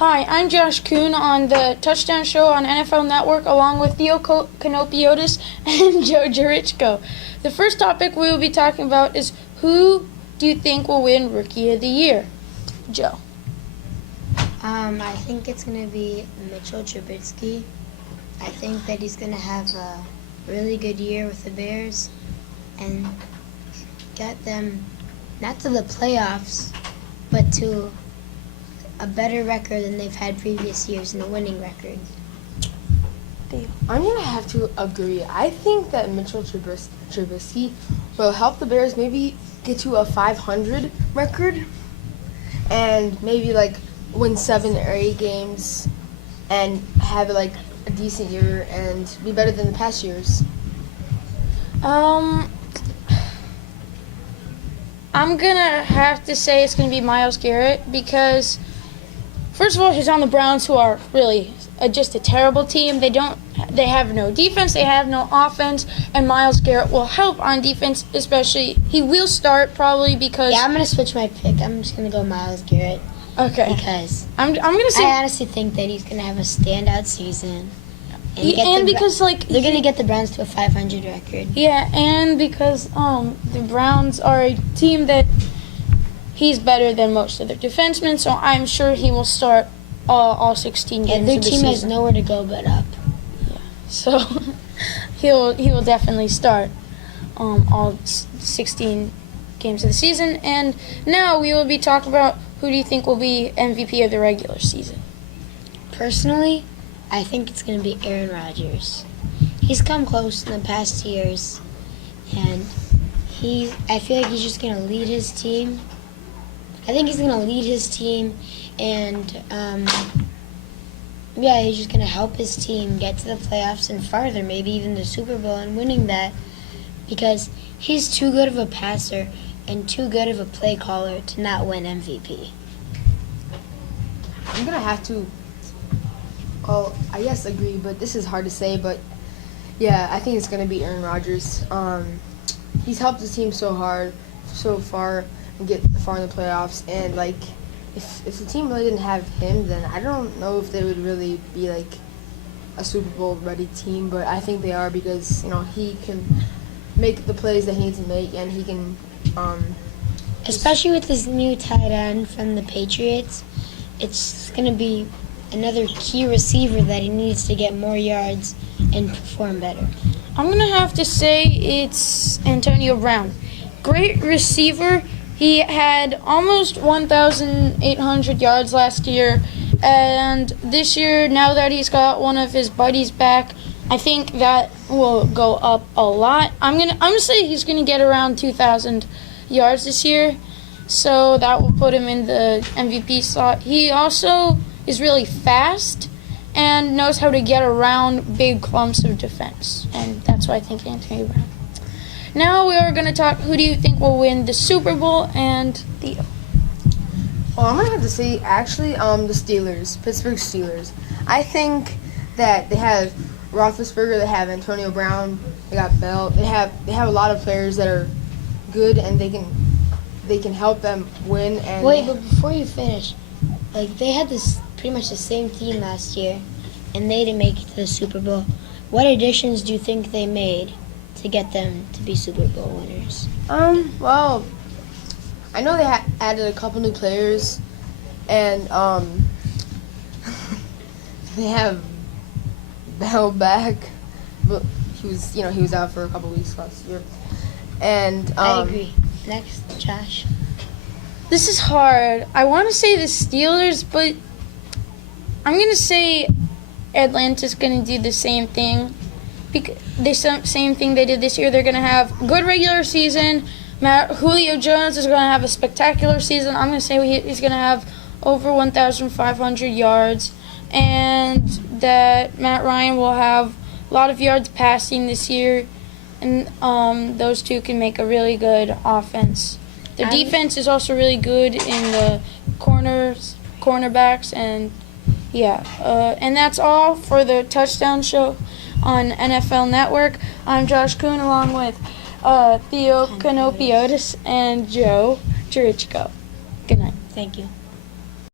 Hi, I'm Josh Kuhn on the Touchdown Show on NFL Network, along with Theo Canopiotis and Joe Jerichko. The first topic we will be talking about is who do you think will win Rookie of the Year? Joe. I think it's going to be Mitchell Trubisky. I think that he's going to have a really good year with the Bears and get them not to the playoffs, but to a better record than they've had previous years in a winning record. I'm going to have to agree. I think that Mitchell Trubisky will help the Bears maybe get to a 500 record and maybe win 7 or 8 games and have a decent year and be better than the past years. I'm going to have to say it's going to be Myles Garrett because, first of all, he's on the Browns, who are really just a terrible team. They have no defense, they have no offense, and Myles Garrett will help on defense, especially. He will start probably because... Yeah, I'm going to switch my pick. I'm just going to go Myles Garrett. Okay. Because I'm going to say... I honestly think that he's going to have a standout season. And because they're going to get the Browns to a 500 record. Yeah, and because the Browns are a team that he's better than most of their defensemen, so I'm sure he will start all 16 games of the season. Their team has nowhere to go but up. Yeah, so he will definitely start all 16 games of the season. And now we will be talking about who do you think will be MVP of the regular season. Personally, I think it's going to be Aaron Rodgers. He's come close in the past years, and I feel like he's just going to lead his team. I think he's going to lead his team, and he's just going to help his team get to the playoffs and farther, maybe even the Super Bowl and winning that, because he's too good of a passer and too good of a play caller to not win MVP. I'm going to have to, I guess agree, but this is hard to say, but yeah, I think it's going to be Aaron Rodgers. He's helped his team so far, and get far in the playoffs, and if the team really didn't have him, then I don't know if they would really be a Super Bowl ready team, but I think they are because he can make the plays that he needs to make, and he can especially with this new tight end from the Patriots, it's going to be another key receiver that he needs to get more yards and perform better. I'm going to have to say it's Antonio Brown. Great receiver. He had almost 1,800 yards last year, and this year, now that he's got one of his buddies back, I think that will go up a lot. I'm gonna say he's gonna get around 2,000 yards this year, so that will put him in the MVP slot. He also is really fast and knows how to get around big clumps of defense, and that's why I think Antonio Brown. Now we are going to talk who do you think will win the Super Bowl, and Theo. Well, I'm going to have to say, actually, the Steelers, Pittsburgh Steelers. I think that they have Roethlisberger, they have Antonio Brown, they got Bell. They have a lot of players that are good, and they can help them win. And wait, but before you finish, they had pretty much the same team last year, and they didn't make it to the Super Bowl. What additions do you think they made to get them to be Super Bowl winners? Well, I know they added a couple new players, and they have Bell back, but he was out for a couple weeks last year. And I agree. Next, Josh. This is hard. I want to say the Steelers, but I'm going to say Atlanta's going to do the same thing. The same thing they did this year. They're going to have a good regular season. Julio Jones is going to have a spectacular season. I'm going to say he's going to have over 1,500 yards, and that Matt Ryan will have a lot of yards passing this year, and those two can make a really good offense. Their defense is also really good in the cornerbacks, and and that's all for the Touchdown Show on NFL Network. I'm Josh Kuhn along with Theo Canopiotis and Joe Jerichko. Good night. Thank you.